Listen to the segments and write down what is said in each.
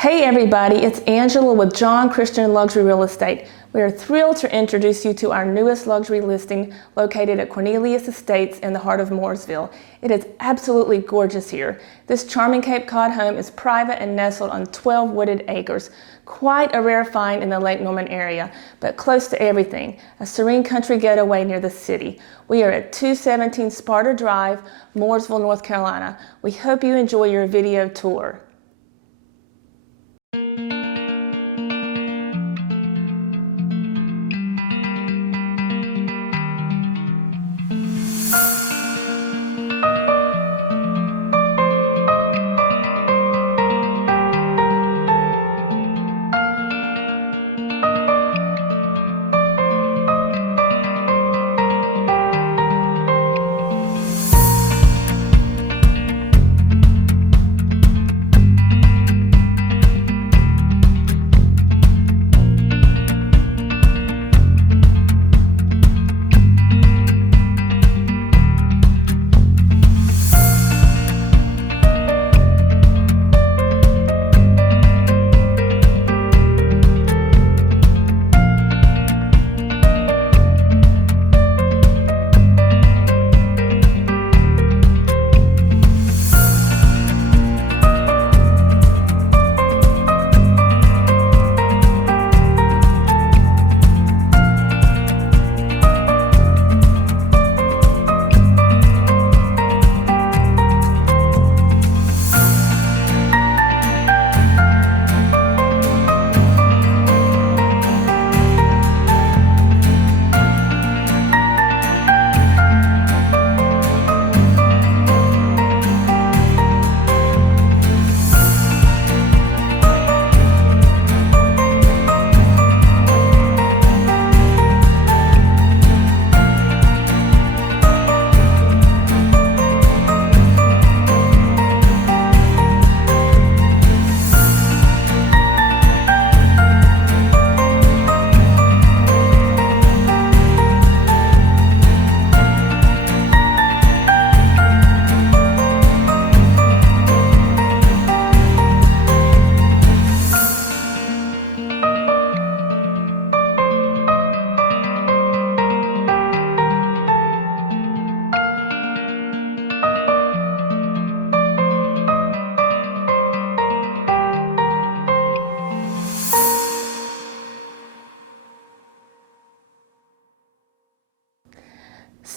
Hey everybody, it's Angela with John Christian Luxury Real Estate. We are thrilled to introduce you to our newest luxury listing located at Cornelius Estates in the heart of Mooresville. It is absolutely gorgeous here. This charming Cape Cod home is private and nestled on 12 wooded acres. Quite a rare find in the Lake Norman area, but close to everything. A serene country getaway near the city. We are at 217 Sparta Drive, Mooresville, North Carolina. We hope you enjoy your video tour.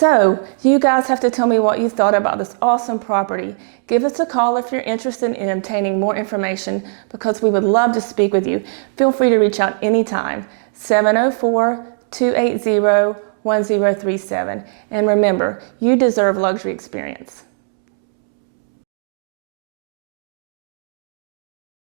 So, you guys have to tell me what you thought about this awesome property. Give us a call if you're interested in obtaining more information because we would love to speak with you. Feel free to reach out anytime. 704-280-1037. And remember, you deserve luxury experience.